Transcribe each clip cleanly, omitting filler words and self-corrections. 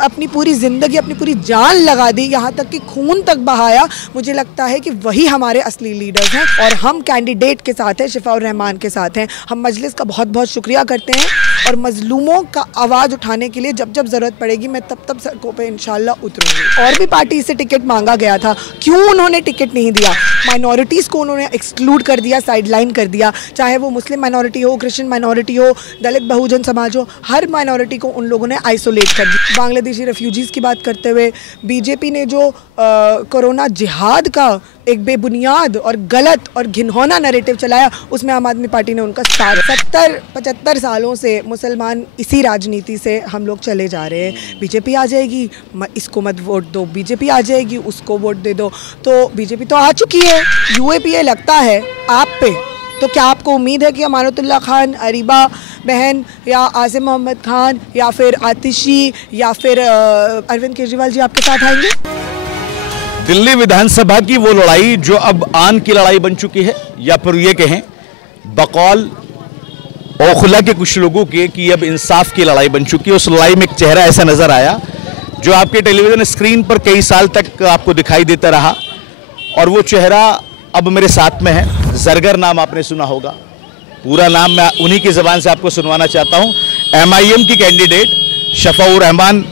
अपनी पूरी ज़िंदगी, अपनी पूरी जान लगा दी, यहाँ तक कि खून तक बहाया, मुझे लगता है कि वही हमारे असली लीडर्स हैं। और हम कैंडिडेट के साथ हैं, शिफा उर रहमान के साथ हैं। हम मजलिस का बहुत बहुत शुक्रिया करते हैं और मजलूमों का आवाज़ उठाने के लिए जब जब ज़रूरत पड़ेगी मैं तब तब सड़कों पे इंशाल्लाह उतरूँगी। और भी पार्टी से टिकट मांगा गया था, क्यों उन्होंने टिकट नहीं दिया? माइनॉरिटीज़ को उन्होंने एक्सक्लूड कर दिया, साइडलाइन कर दिया, चाहे वो मुस्लिम माइनॉरिटी हो, क्रिश्चियन माइनॉरिटी हो, दलित बहुजन समाज हो, हर माइनॉरिटी को उन लोगों ने आइसोलेट कर दिया। बांग्लादेशी रेफ्यूजीज़ की बात करते हुए बीजेपी ने जो कोरोना जिहाद का एक बेबुनियाद और गलत और घिनौना नैरेटिव चलाया, उसमें आम आदमी पार्टी ने उनका साथ। 70-75 सालों से मुसलमान इसी राजनीति से हम लोग चले जा रहे हैं। बीजेपी आ जाएगी, इसको मत वोट दो, बीजेपी आ जाएगी, उसको वोट दे दो। तो बीजेपी तो आ चुकी है, यूएपीए लगता है आप पे। तो क्या आपको उम्मीद है कि अमानतुल्लाह खान, अरीबा बहन या आसिम मोहम्मद खान या फिर आतिशी या फिर अरविंद केजरीवाल जी आपके साथ आएंगे? दिल्ली विधानसभा की वो लड़ाई जो अब आन की लड़ाई बन चुकी है, या फिर ये कहें बकौल ओखला के कुछ लोगों के कि अब इंसाफ की लड़ाई बन चुकी है। उस लड़ाई में एक चेहरा ऐसा नजर आया जो आपके टेलीविजन स्क्रीन पर कई साल तक आपको दिखाई देता रहा, और वो चेहरा अब मेरे साथ में है। जरगर नाम आपने सुना होगा, पूरा नाम मैं उन्हीं की ज़बान से आपको सुनवाना चाहता हूँ। MIM की कैंडिडेट शिफा उर रहमान,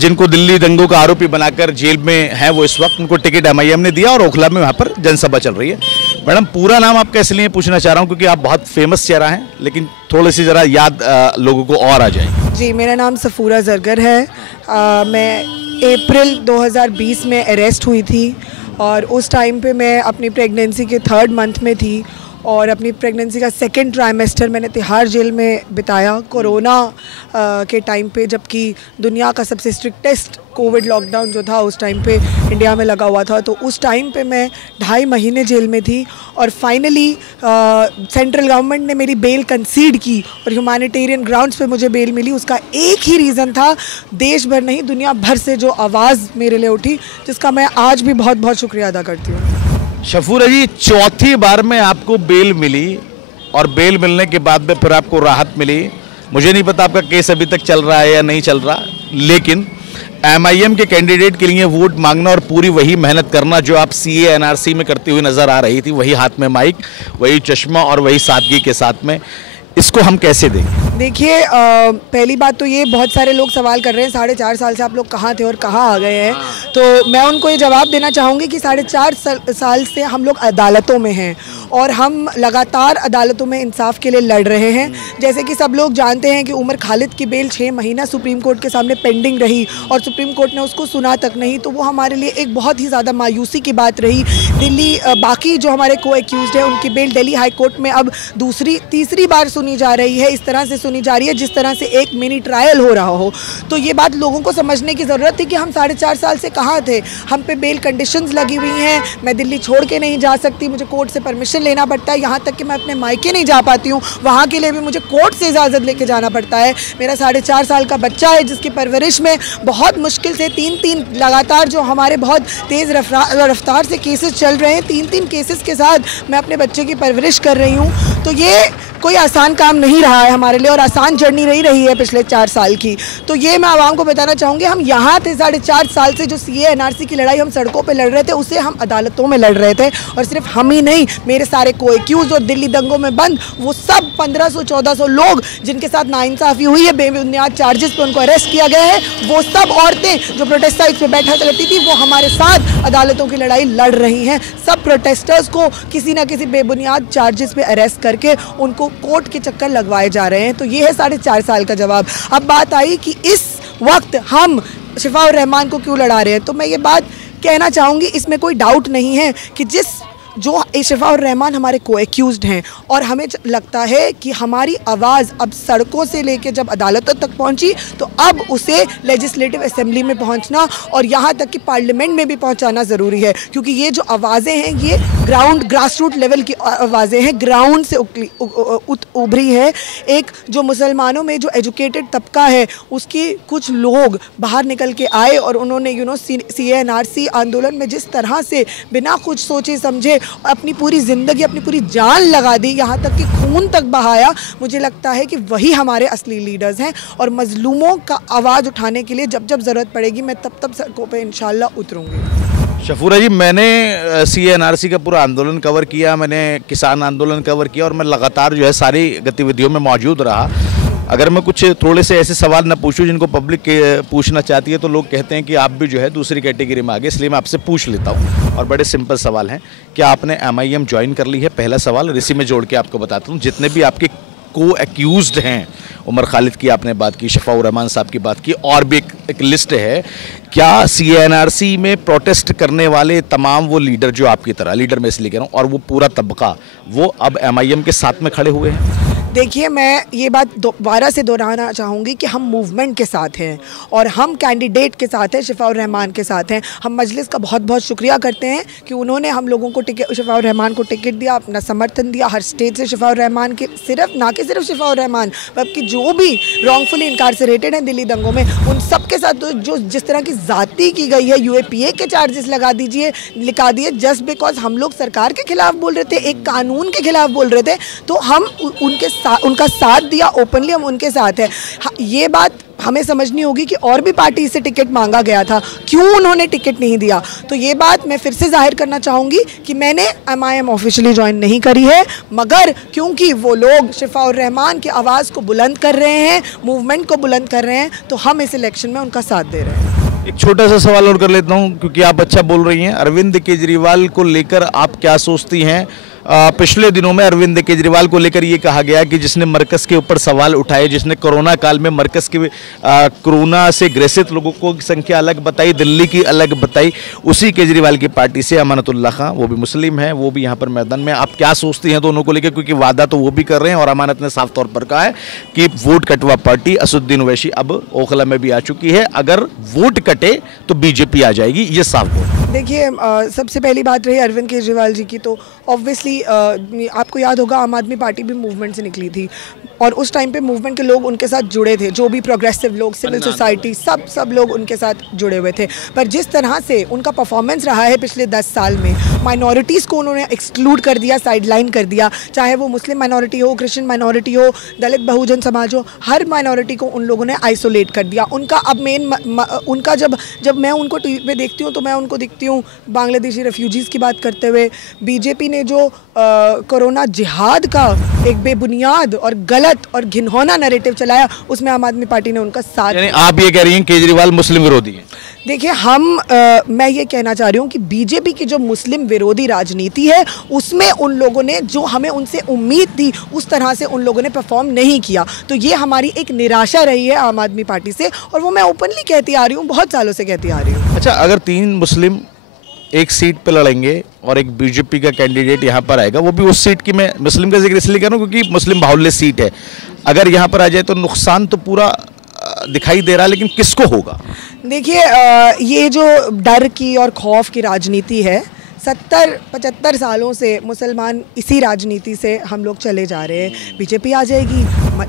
जिनको दिल्ली दंगों का आरोपी बनाकर जेल में हैं वो इस वक्त, उनको टिकट MIM ने दिया और ओखला में वहाँ पर जनसभा चल रही है। मैडम, पूरा नाम आपका इसलिए पूछना चाह रहा हूँ क्योंकि आप बहुत फेमस चेहरा हैं, लेकिन थोड़ी सी ज़रा याद लोगों को और आ जाए। जी, मेरा नाम सफूरा जरगर है। मैं अप्रैल 2020 में अरेस्ट हुई थी और उस टाइम पे मैं अपनी प्रेगनेंसी के 3rd मंथ में थी और अपनी प्रेगनेंसी का 2nd ट्राइमेस्टर मैंने तिहाड़ जेल में बिताया कोरोना के टाइम पे, जबकि दुनिया का सबसे स्ट्रिक्टेस्ट कोविड लॉकडाउन जो था उस टाइम पे इंडिया में लगा हुआ था। तो उस टाइम पे मैं 2.5 महीने जेल में थी और फाइनली सेंट्रल गवर्नमेंट ने मेरी बेल कंसीड की और ह्यूमैनिटेरियन ग्राउंड्स पे मुझे बेल मिली। उसका एक ही रीज़न था, देश भर नहीं दुनिया भर से जो आवाज़ मेरे लिए उठी, जिसका मैं आज भी बहुत बहुत शुक्रिया अदा करती हूँ। शफूरा जी, 4थी बार में आपको बेल मिली और बेल मिलने के बाद में फिर आपको राहत मिली। मुझे नहीं पता आपका केस अभी तक चल रहा है या नहीं चल रहा, लेकिन MIM के कैंडिडेट के लिए वोट मांगना और पूरी वही मेहनत करना जो आप CA NRC में करती हुई नज़र आ रही थी, वही हाथ में माइक, वही चश्मा और वही सादगी के साथ में, इसको हम कैसे देंगे? देखिए, पहली बात तो ये बहुत सारे लोग सवाल कर रहे हैं 4.5 साल से आप लोग कहाँ थे और कहाँ आ गए हैं। तो मैं उनको ये जवाब देना चाहूँगी कि 4.5 साल से हम लोग अदालतों में हैं और हम लगातार अदालतों में इंसाफ के लिए लड़ रहे हैं। जैसे कि सब लोग जानते हैं कि उमर खालिद की बेल 6 महीना सुप्रीम कोर्ट के सामने पेंडिंग रही और सुप्रीम कोर्ट ने उसको सुना तक नहीं, तो वो हमारे लिए एक बहुत ही ज़्यादा मायूसी की बात रही। दिल्ली बाकी जो हमारे को एक्यूज्ड है उनकी बेल दिल्ली हाई कोर्ट में अब तीसरी बार सुनी जा रही है, इस तरह से सुनी जा रही है जिस तरह से एक मिनी ट्रायल हो रहा हो। तो ये बात लोगों को समझने की ज़रूरत थी कि हम 4.5 साल से कहाँ थे। हम पे बेल कंडीशंस लगी हुई हैं, मैं दिल्ली छोड़ के नहीं जा सकती, मुझे कोर्ट से परमिशन लेना पड़ता है, यहाँ तक कि मैं अपने मायके नहीं जा पाती हूँ, वहाँ के लिए भी मुझे कोर्ट से इजाज़त लेके जाना पड़ता है। मेरा 4.5 साल का बच्चा है जिसकी परवरिश में बहुत मुश्किल से 3 लगातार जो हमारे बहुत तेज़ रफ्तार से केसेस चल रहे हैं, 3 केसेस के साथ मैं अपने बच्चे की परवरिश कर रही हूँ। तो ये कोई आसान काम नहीं रहा है हमारे लिए और आसान जर्नी नहीं रही है पिछले 4 साल की। तो ये मैं आवाम को बताना चाहूँगी, हम यहाँ थे 4.5 साल से। जो CA NRC की लड़ाई हम सड़कों पे लड़ रहे थे, उसे हम अदालतों में लड़ रहे थे। और सिर्फ हम ही नहीं, मेरे सारे को एक्यूज और दिल्ली दंगों में बंद वो सब 1500-1400 लोग जिनके साथ नाइंसाफ़ी हुई है, बेबुनियाद चार्जेस पे उनको अरेस्ट किया गया है, वो सब औरतें जो प्रोटेस्ट साइट्स पे बैठा करती थी, वो हमारे साथ अदालतों की लड़ाई लड़ रही हैं। सब प्रोटेस्टर्स को किसी ना किसी बेबुनियाद चार्जेस पे अरेस्ट करके उनको कोर्ट के चक्कर लगवाए जा रहे हैं। तो ये है 4.5 साल का जवाब। अब बात आई कि इस वक्त हम शिफा उर रहमान को क्यों लड़ा रहे हैं, तो मैं ये बात कहना चाहूँगी, इसमें कोई डाउट नहीं है कि जो शिफा उर रहमान हमारे को एक्यूज्ड हैं और हमें लगता है कि हमारी आवाज़ अब सड़कों से लेके जब अदालतों तक पहुंची, तो अब उसे लेजिस्लेटिव असेंबली में पहुंचना और यहाँ तक कि पार्लियामेंट में भी पहुंचाना ज़रूरी है, क्योंकि ये जो आवाज़ें हैं ये ग्रास रूट लेवल की आवाज़ें हैं, ग्राउंड से उभरी है। एक जो मुसलमानों में जो एजुकेटेड तबका है उसकी कुछ लोग बाहर निकल के आए और उन्होंने CA NRC आंदोलन में जिस तरह से बिना कुछ सोचे समझे अपनी पूरी ज़िंदगी, अपनी पूरी जान लगा दी, यहाँ तक कि खून तक बहाया, मुझे लगता है कि वही हमारे असली लीडर्स हैं। और मज़लूमों का आवाज़ उठाने के लिए जब जब ज़रूरत पड़ेगी मैं तब तब सड़कों पे इंशाल्लाह उतरूँगी। शफूरा जी, मैंने CA/NRC का पूरा आंदोलन कवर किया, मैंने किसान आंदोलन कवर किया और मैं लगातार जो है सारी गतिविधियों में मौजूद रहा। अगर मैं कुछ थोड़े से ऐसे सवाल ना पूछूं जिनको पब्लिक पूछना चाहती है तो लोग कहते हैं कि आप भी जो है दूसरी कैटेगरी में आ गए, इसलिए मैं आपसे पूछ लेता हूं। और बड़े सिंपल सवाल हैं। क्या आपने MIM ज्वाइन कर ली है? पहला सवाल। और इसी में जोड़ के आपको बताता हूं, जितने भी आपके को एक्यूज्ड हैं, उमर खालिद की आपने बात की, शफाउर रहमान साहब की बात की, और भी एक लिस्ट है। क्या CA/NRC में प्रोटेस्ट करने वाले तमाम वो लीडर जो आपकी तरह, लीडर मैं इसलिए कह रहा हूँ, और वो पूरा तबका, वो अब MIM के साथ में खड़े हुए हैं? देखिए, मैं ये बात दोबारा से दोहराना चाहूँगी कि हम मूवमेंट के साथ हैं और हम कैंडिडेट के साथ हैं, शफाउर रहमान के साथ हैं। हम मजलिस का बहुत बहुत शुक्रिया करते हैं कि उन्होंने हम लोगों को शफाउर रहमान को टिकट दिया, अपना समर्थन दिया हर स्टेज से। शफाउर रहमान के सिर्फ शफाउर रहमान बल्कि जो भी रॉन्गफुली इनकारसरेटेड हैं दिल्ली दंगों में, उन सब के साथ जो जिस तरह की ज़्यादती की गई है, UAPA के चार्जेस लिखा दिए जस्ट बिकॉज हम लोग सरकार के खिलाफ बोल रहे थे, एक कानून के खिलाफ बोल रहे थे, तो हम उनका साथ दिया, ओपनली हम उनके साथ हैं। ये बात हमें समझनी होगी कि और भी पार्टी से टिकट मांगा गया था, क्यों उन्होंने टिकट नहीं दिया। तो ये बात मैं फिर से जाहिर करना चाहूँगी कि मैंने MIM ऑफिशियली ज्वाइन नहीं करी है, मगर क्योंकि वो लोग शफाउर रहमान की आवाज़ को बुलंद कर रहे हैं, मूवमेंट को बुलंद कर रहे हैं, तो हम इस इलेक्शन में उनका साथ दे रहे हैं। एक छोटा सा सवाल और कर लेता हूँ, क्योंकि आप अच्छा बोल रही हैं। अरविंद केजरीवाल को लेकर आप क्या सोचती हैं? पिछले दिनों में अरविंद केजरीवाल को लेकर ये कहा गया कि जिसने मरकज़ के ऊपर सवाल उठाए, जिसने कोरोना काल में मरकज़ के कोरोना से ग्रसित लोगों को संख्या अलग बताई, दिल्ली की अलग बताई, उसी केजरीवाल की पार्टी से अमानतुल्लाह खां, वो भी मुस्लिम हैं, वो भी यहाँ पर मैदान में। आप क्या सोचती हैं दोनों को लेकर? क्योंकि वादा तो वो भी कर रहे हैं और अमानत ने साफ तौर पर कहा है कि वोट कटवा पार्टी असदुद्दीन ओवैसी अब ओखला में भी आ चुकी है, अगर वोट कटे तो BJP आ जाएगी, ये साफ बोल। देखिए, सबसे पहली बात रही अरविंद केजरीवाल जी की, तो ऑब्वियसली आपको याद होगा आम आदमी पार्टी भी मूवमेंट से निकली थी और उस टाइम पे मूवमेंट के लोग उनके साथ जुड़े थे, जो भी प्रोग्रेसिव लोग, सिविल सोसाइटी, सब लोग उनके साथ जुड़े हुए थे। पर जिस तरह से उनका परफॉर्मेंस रहा है पिछले 10 साल में, माइनॉरिटीज़ को उन्होंने एक्सक्लूड कर दिया, साइडलाइन कर दिया, चाहे वो मुस्लिम माइनॉरिटी हो, क्रिश्चियन माइनॉरिटी हो, दलित बहुजन समाज हो, हर माइनॉरिटी को उन लोगों ने आइसोलेट कर दिया। उनका अब उनका जब मैं उनको टीवी पे देखती हूँ तो मैं उनको दिखती हूँ बांग्लादेशी रेफ्यूजीज़ की बात करते हुए। BJP ने जो कोरोना जिहाद का एक बेबुनियाद और गलत और घिनौना नैरेटिव चलाया, उसमें आम आदमी पार्टी ने उनका साथ। यानी आप ये कह रही हैं केजरीवाल मुस्लिम विरोधी हैं? देखिए, मैं ये कहना चाह रही हूँ कि BJP की जो मुस्लिम विरोधी राजनीति है, उसमें उन लोगों ने जो हमें उनसे उम्मीद थी उस तरह से उन लोगों ने परफॉर्म नहीं किया। तो ये हमारी एक निराशा रही है आम आदमी पार्टी से, और वो मैं ओपनली कहती आ रही हूँ, बहुत सालों से कहती आ रही हूँ। अच्छा, अगर 3 मुस्लिम एक सीट पे लड़ेंगे और एक BJP का कैंडिडेट यहाँ पर आएगा, वो भी उस सीट की, मैं मुस्लिम का जिक्र इसलिए कर रहा हूँ क्योंकि मुस्लिम बाहुल्य सीट है, अगर यहाँ पर आ जाए तो नुकसान तो पूरा दिखाई दे रहा है, लेकिन किसको होगा? देखिए, ये जो डर की और खौफ की राजनीति है, 70-75 सालों से मुसलमान इसी राजनीति से हम लोग चले जा रहे हैं। BJP आ जाएगी,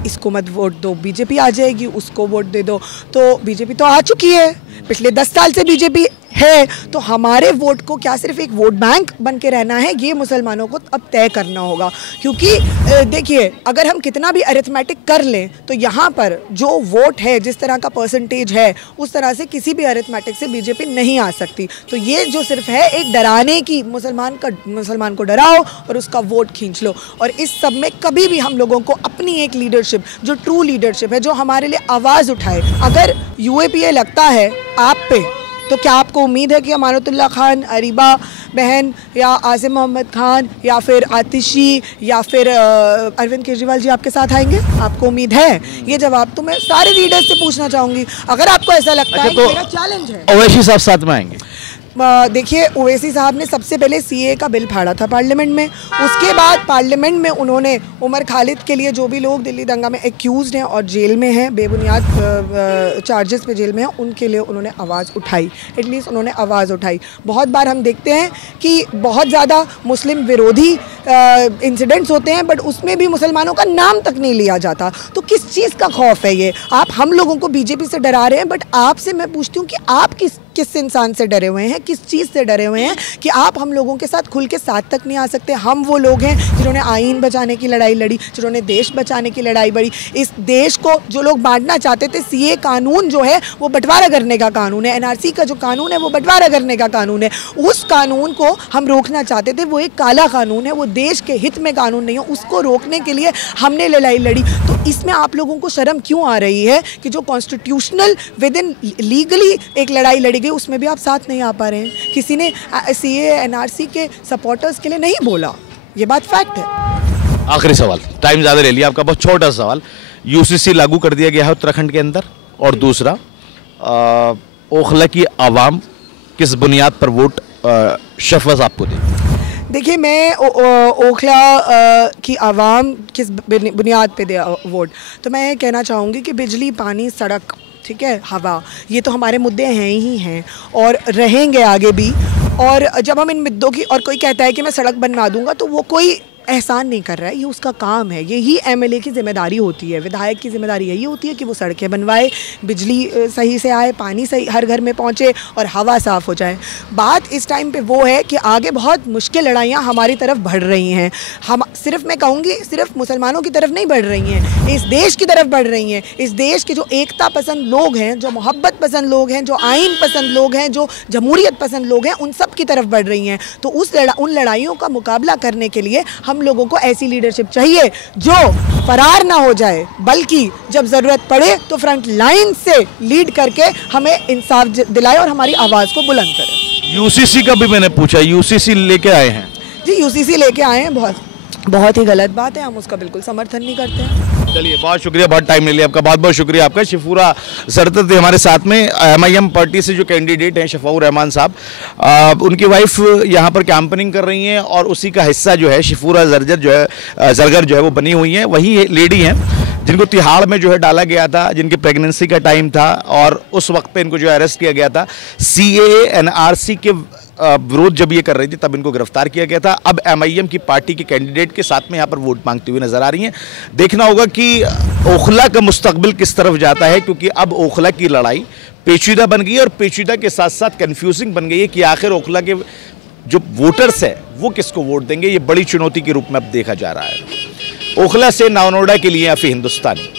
इसको मत वोट दो, BJP आ जाएगी, उसको वोट दे दो। तो BJP तो आ चुकी है, पिछले 10 साल से BJP है, तो हमारे वोट को क्या सिर्फ एक वोट बैंक बन के रहना है, ये मुसलमानों को अब तय करना होगा। क्योंकि देखिए, अगर हम कितना भी अरिथमेटिक कर लें तो यहाँ पर जो वोट है, जिस तरह का परसेंटेज है, उस तरह से किसी भी अरिथमेटिक से BJP नहीं आ सकती। तो ये जो सिर्फ है एक डराने की, मुसलमान को डराओ और उसका वोट खींच लो। और इस सब में कभी भी हम लोगों को अपनी एक लीडरशिप, जो ट्रू लीडरशिप है, जो हमारे लिए आवाज़ उठाए, अगर UAPA लगता है आप पे, तो क्या आपको उम्मीद है कि अमानतुल्लाह खान, अरीबा बहन या आसिम मोहम्मद खान या फिर आतिशी या फिर अरविंद केजरीवाल जी आपके साथ आएंगे? आपको उम्मीद है? ये जवाब तो मैं सारे लीडर्स से पूछना चाहूँगी। अगर आपको ऐसा लगता है, तो मेरा चैलेंज है, ओवैसी साहब साथ में आएंगे? देखिए, ओवैसी साहब ने सबसे पहले CA का बिल फाड़ा था पार्लियामेंट में, उसके बाद पार्लियामेंट में उन्होंने उमर खालिद के लिए, जो भी लोग दिल्ली दंगा में एक्यूज्ड हैं और जेल में हैं, बेबुनियाद चार्जेस पे जेल में हैं, उनके लिए उन्होंने आवाज़ उठाई, एटलीस्ट उन्होंने आवाज़ उठाई। बहुत बार हम देखते हैं कि बहुत ज़्यादा मुस्लिम विरोधी इंसिडेंट्स होते हैं, बट उसमें भी मुसलमानों का नाम तक नहीं लिया जाता। तो किस चीज़ का खौफ है ये? आप हम लोगों को BJP से डरा रहे हैं, बट आपसे मैं पूछती हूँ कि आप किस इंसान से डरे हुए हैं, किस चीज़ से डरे हुए हैं कि आप हम लोगों के साथ खुल के साथ तक नहीं आ सकते? हम वो लोग हैं जिन्होंने आईन बचाने की लड़ाई लड़ी, जिन्होंने देश बचाने की लड़ाई लड़ी। इस देश को जो लोग बांटना चाहते थे, सीए कानून जो है वो बंटवारा करने का कानून है, एनआरसी का जो कानून है वो बंटवारा करने का कानून है, उस कानून को हम रोकना चाहते थे। वो एक काला कानून है, वो देश के हित में कानून नहीं है, उसको रोकने के लिए हमने लड़ाई लड़ी। तो इसमें आप लोगों को शर्म क्यों आ रही है कि जो कॉन्स्टिट्यूशनल विद इन लीगली एक लड़ाई लड़ी गई उसमें भी आप साथ नहीं आ पा रहे हैं? किसी ने सीए एनआरसी के सपोर्टर्स के लिए नहीं बोला, ये बात फैक्ट है। आखिरी सवाल, टाइम ज़्यादा ले लिया आपका, बहुत छोटा सवाल। यूसीसी लागू कर दिया गया है उत्तराखंड के अंदर, और दूसरा ओखला की आवाम किस बुनियाद पर वोट शफवा साहब को दे? देखिए, मैं ओखला की आवाम किस बुनियाद पे दे वोट, तो मैं ये कहना चाहूँगी कि बिजली, पानी, सड़क, ठीक है, हवा, ये तो हमारे मुद्दे हैं ही हैं और रहेंगे आगे भी। और जब हम इन मुद्दों की, और कोई कहता है कि मैं सड़क बनवा दूंगा, तो वो कोई एहसान नहीं कर रहा है, ये उसका काम है। यही एमएलए की जिम्मेदारी होती है, विधायक की जिम्मेदारी यही होती है कि वो सड़कें बनवाए, बिजली सही से आए, पानी सही हर घर में पहुँचे और हवा साफ़ हो जाए। बात इस टाइम पे वो है कि आगे बहुत मुश्किल लड़ाइयाँ हमारी तरफ बढ़ रही हैं। हम सिर्फ, मैं कहूँगी, सिर्फ मुसलमानों की तरफ नहीं बढ़ रही हैं, इस देश की तरफ बढ़ रही हैं। इस देश के जो एकता पसंद लोग हैं, जो मोहब्बत पसंद लोग हैं, जो आइन पसंद लोग हैं, जो जमहूरियत पसंद लोग हैं, उन सब की तरफ बढ़ रही हैं। तो उन लड़ाइयों का मुकाबला करने के लिए हम लोगों को ऐसी लीडरशिप चाहिए जो फरार ना हो जाए, बल्कि जब ज़रूरत पड़े तो फ्रंट लाइन से लीड करके हमें इंसाफ दिलाए और हमारी आवाज़ को बुलंद करे। यूसीसी का भी मैंने पूछा, यूसीसी लेके आए हैं? जी, यूसीसी लेके आए हैं, बहुत ही गलत बात है, हम उसका बिल्कुल समर्थन नहीं करते हैं। चलिए, बहुत शुक्रिया, बहुत टाइम ले लिया आपका, बहुत बहुत शुक्रिया आपका। शफूरा जरदत थे हमारे साथ में, एमआईएम पार्टी से जो कैंडिडेट हैं शफाउर रहमान साहब, उनकी वाइफ यहाँ पर कैंपेनिंग कर रही हैं और उसी का हिस्सा जो है शफूरा जरगर जो है वो बनी हुई हैं। वही लेडी हैं जिनको तिहाड़ में जो है डाला गया था, जिनकी प्रेगनेंसी का टाइम था और उस वक्त पे इनको जो अरेस्ट किया गया था। सीएए एनआरसी के विरोध जब ये कर रही थी तब इनको गिरफ्तार किया गया था। अब एमआईएम की पार्टी के कैंडिडेट के साथ में यहाँ पर वोट मांगती हुई नजर आ रही हैं। देखना होगा कि ओखला का मुस्तकबिल किस तरफ जाता है, क्योंकि अब ओखला की लड़ाई पेचीदा बन गई है और पेचीदा के साथ साथ कंफ्यूजिंग बन गई है कि आखिर ओखला के जो वोटर्स है वो किसको वोट देंगे। ये बड़ी चुनौती के रूप में अब देखा जा रहा है। ओखला से नावनोडा के लिए अफी हिंदुस्तानी।